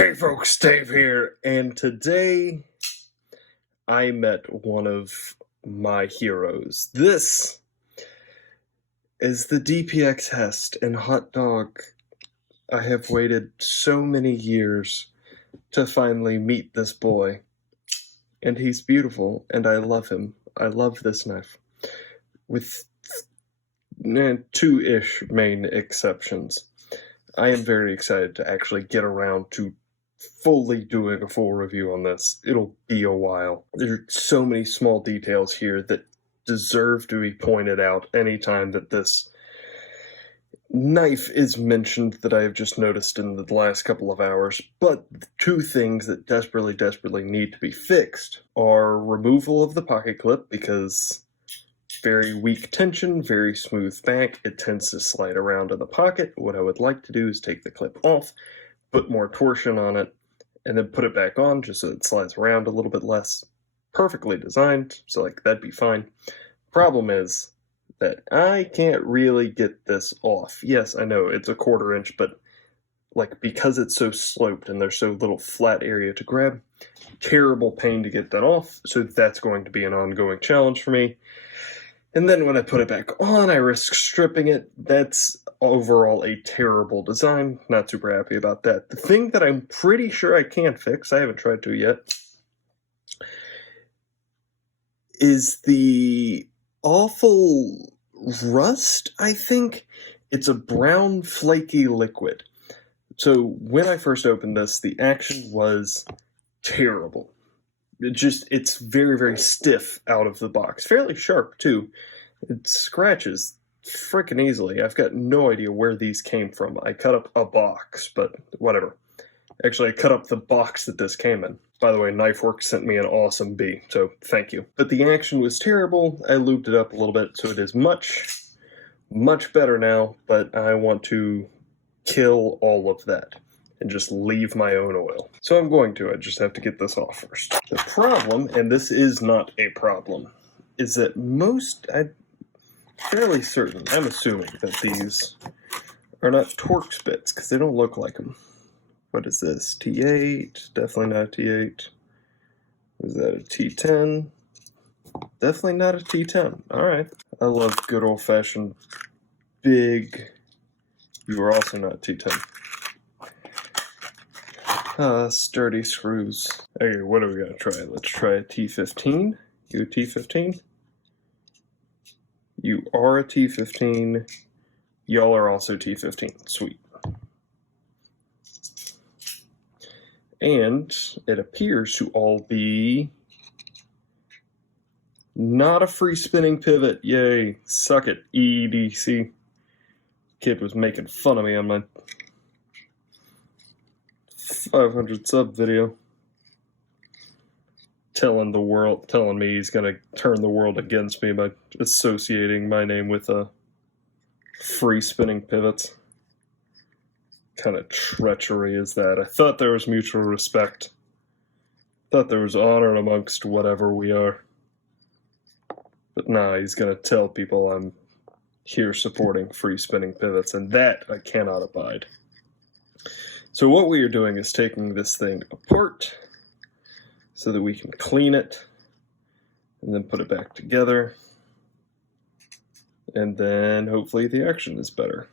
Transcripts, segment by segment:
Hey folks, Dave here, and today I met one of my heroes. This is the DPX Hest and Hot Dog. I have waited so many years to finally meet this boy, and he's beautiful, and I love him. I love this knife, with two-ish main exceptions. I am very excited to actually get around to fully doing a full review on this. It'll be a while. There are so many small details here that deserve to be pointed out anytime that this knife is mentioned that I have just noticed in the last couple of hours. But the two things that desperately need to be fixed are removal of the pocket clip, because very weak tension, very smooth back, it tends to slide around in the pocket. What I would like to do is take the clip off, put more torsion on it, and then put it back on just so it slides around a little bit less. Perfectly designed, so that'd be fine. Problem is that I can't really get this off. Yes, I know it's a 1/4 inch, but because it's so sloped and there's so little flat area to grab, terrible pain to get that off, so that's going to be an ongoing challenge for me. And then when I put it back on, I risk stripping it. That's overall a terrible design. Not super happy about that. The thing that I'm pretty sure I can't fix, I haven't tried to yet, is the awful rust, I think. It's a brown, flaky liquid. So when I first opened this, the action was terrible. It's very stiff out of the box. Fairly sharp, too. It scratches freaking easily. I've got no idea where these came from. I cut up a box, but whatever. Actually, I cut up the box that this came in. By the way, KnifeWorks sent me an awesome bee, so thank you. But the action was terrible. I lubed it up a little bit, so it is much better now, but I want to kill all of that and just leave my own oil. So I'm going to. I just have to get this off first. The problem, and this is not a problem, is that I'm fairly certain, I'm assuming that these are not Torx bits, because they don't look like them. What is this? T8? Definitely not a T8. Is that a T10? Definitely not a T10. Alright. I love good old-fashioned big... You are also not T10. Sturdy screws. Okay, what are we gonna try? Let's try a T15. You a T15? You are a T15. Y'all are also T15. Sweet. And it appears to all be not a free spinning pivot. Yay. Suck it, EDC. Kid was making fun of me on my 500 sub video, telling me he's gonna turn the world against me by associating my name with free spinning pivots. Kind of treachery is that? I thought there was mutual respect. Thought there was honor amongst whatever we are. But nah, he's gonna tell people I'm here supporting free spinning pivots, and that I cannot abide. So what we are doing is taking this thing apart so that we can clean it and then put it back together, and then hopefully the action is better.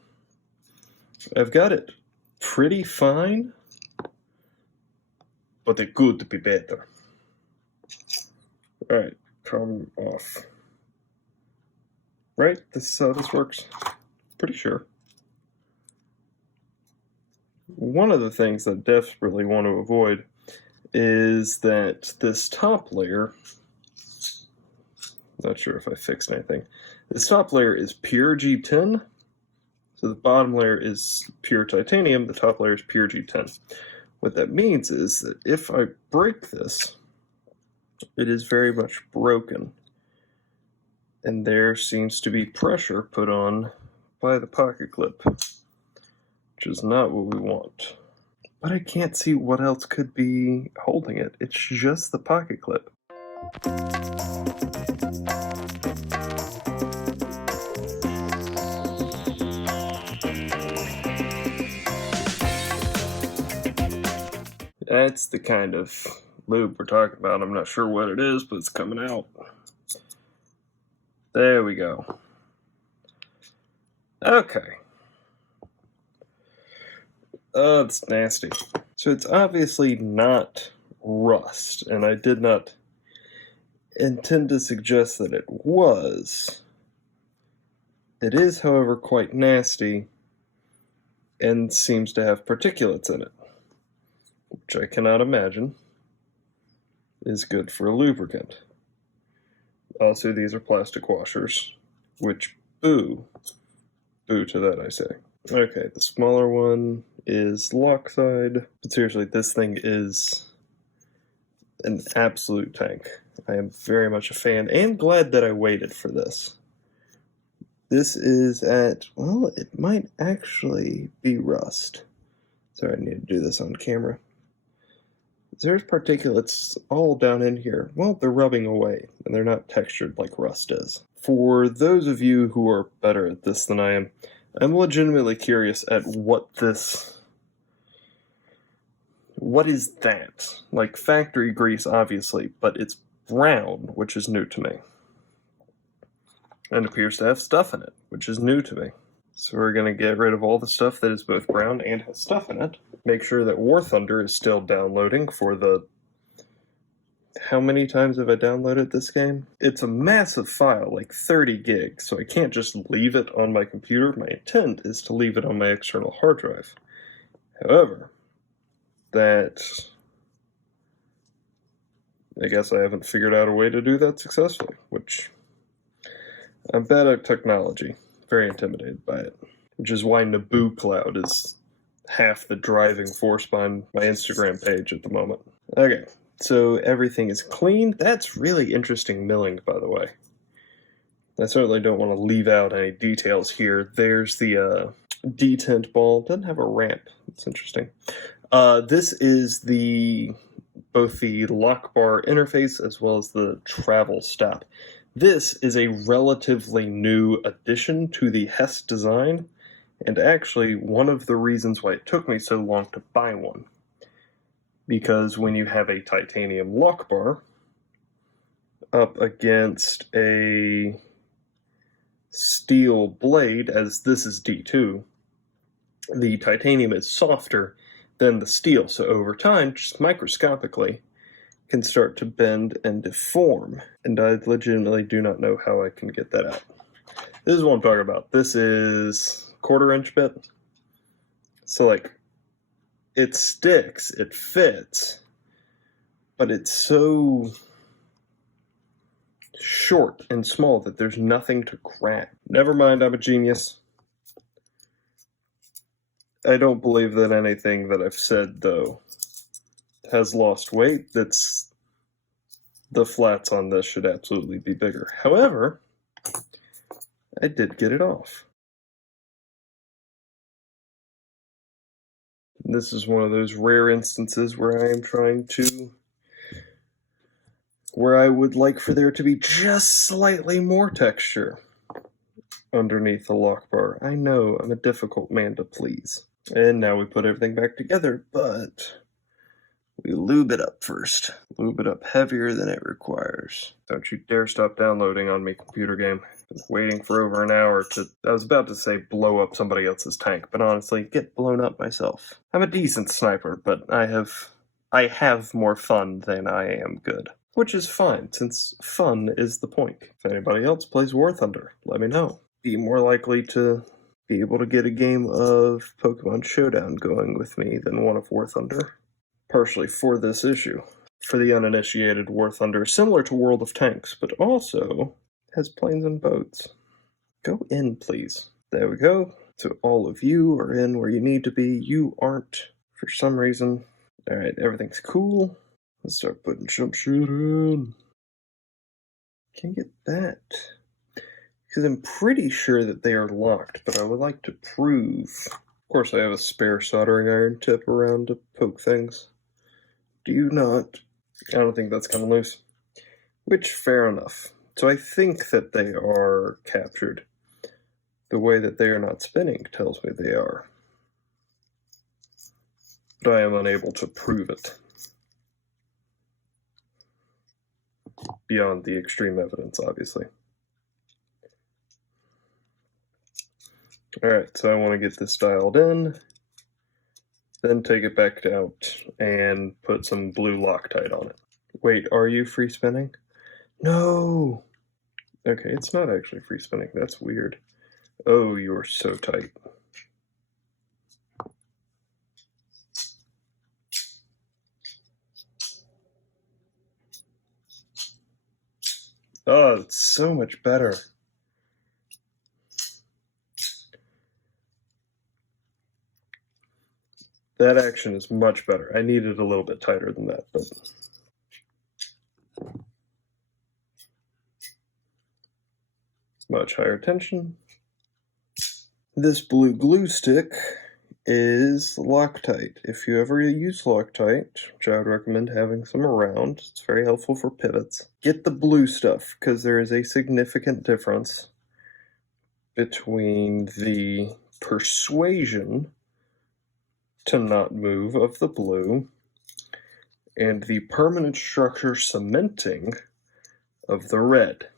I've got it pretty fine, but it could be better. Alright, come off. Right? This is how this works? Pretty sure. One of the things that I desperately want to avoid is that this top layer, not sure if I fixed anything, this top layer is pure G10, so the bottom layer is pure titanium, the top layer is pure G10. What that means is that if I break this, it is very much broken, and there seems to be pressure put on by the pocket clip, which is not what we want. But I can't see what else could be holding it. It's just the pocket clip. That's the kind of lube we're talking about. I'm not sure what it is, but it's coming out. There we go. Okay. Oh, it's nasty. So it's obviously not rust, and I did not intend to suggest that it was. It is, however, quite nasty and seems to have particulates in it, which I cannot imagine is good for a lubricant. Also, these are plastic washers, which boo to that, I say. Okay, the smaller one is Lockside, but seriously, this thing is an absolute tank. I am very much a fan, and glad that I waited for this. This is at, well, it might actually be rust. Sorry, I need to do this on camera. There's particulates all down in here. Well, they're rubbing away, and they're not textured like rust is. For those of you who are better at this than I am, I'm legitimately curious at what is that? Like factory grease, obviously, but it's brown, which is new to me. And appears to have stuff in it, which is new to me. So we're going to get rid of all the stuff that is both brown and has stuff in it. Make sure that War Thunder is still downloading for the... How many times have I downloaded this game? It's a massive file, like 30 gigs, so I can't just leave it on my computer. My intent is to leave it on my external hard drive. However, I guess I haven't figured out a way to do that successfully, which... I'm bad at technology, very intimidated by it, which is why Naboo Cloud is half the driving force behind my Instagram page at the moment. Okay, so everything is clean. That's really interesting milling, by the way. I certainly don't want to leave out any details here. There's the detent ball. Doesn't have a ramp. That's interesting. This is both the lock bar interface as well as the travel stop. This is a relatively new addition to the Hess design, and actually one of the reasons why it took me so long to buy one. Because when you have a titanium lock bar up against a steel blade, as this is D2, the titanium is softer than the steel, so over time, just microscopically, can start to bend and deform, and I legitimately do not know how I can get that out. This is what I'm talking about. This is 1/4 inch bit, so like, it sticks, it fits, but it's so short and small that there's nothing to grab. Never mind, I'm a genius. I don't believe that anything that I've said, though, has lost weight. The flats on this should absolutely be bigger. However, I did get it off. This is one of those rare instances where I would like for there to be just slightly more texture underneath the lock bar. I know, I'm a difficult man to please. And now we put everything back together, but we lube it up first. Lube it up heavier than it requires. Don't you dare stop downloading on me, computer game. Been waiting for over an hour I was about to say blow up somebody else's tank, but honestly, get blown up myself. I'm a decent sniper, but I have more fun than I am good. Which is fine, since fun is the point. If anybody else plays War Thunder, let me know. Be more likely to be able to get a game of Pokemon Showdown going with me than one of War Thunder. Partially for this issue. For the uninitiated, War Thunder is similar to World of Tanks, but also has planes and boats. Go in, please. There we go. So all of you are in where you need to be. You aren't, for some reason. Alright, everything's cool. Let's start putting some shit in. Can't get that. Because I'm pretty sure that they are locked, but I would like to prove. Of course, I have a spare soldering iron tip around to poke things. Do you not? I don't think that's coming loose. Which, fair enough. So I think that they are captured. The way that they are not spinning tells me they are. but I am unable to prove it beyond the extreme evidence, obviously. Alright, so I want to get this dialed in, then take it back out and put some blue Loctite on it. Wait, are you free spinning? No! Okay, it's not actually free spinning. That's weird. Oh, you are so tight. Oh, it's so much better. That action is much better. I needed a little bit tighter than that, but... much higher tension. This blue glue stick is Loctite. If you ever use Loctite, which I would recommend having some around, it's very helpful for pivots. Get the blue stuff, because there is a significant difference between the persuasion to not move of the blue and the permanent structure cementing of the red.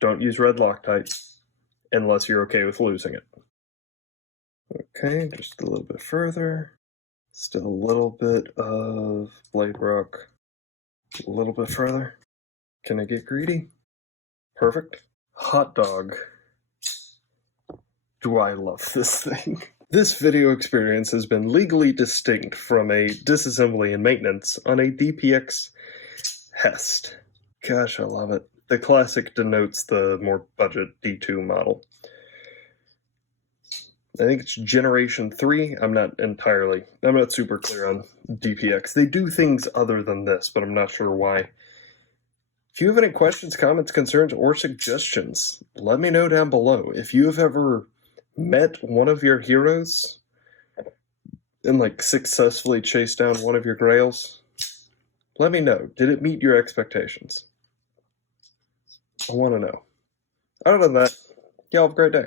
Don't use red Loctite unless you're okay with losing it. Okay, just a little bit further. Still a little bit of blade rock. A little bit further. Can I get greedy? Perfect. Hot dog. Do I love this thing. This video experience has been legally distinct from a disassembly and maintenance on a DPX Hest. Gosh, I love it. The classic denotes the more budget D2 model. I think it's generation 3. I'm not super clear on DPX. They do things other than this, but I'm not sure why. If you have any questions, comments, concerns, or suggestions, let me know down below. If you have ever met one of your heroes and successfully chased down one of your grails, let me know. Did it meet your expectations? I want to know. Other than that, y'all have a great day.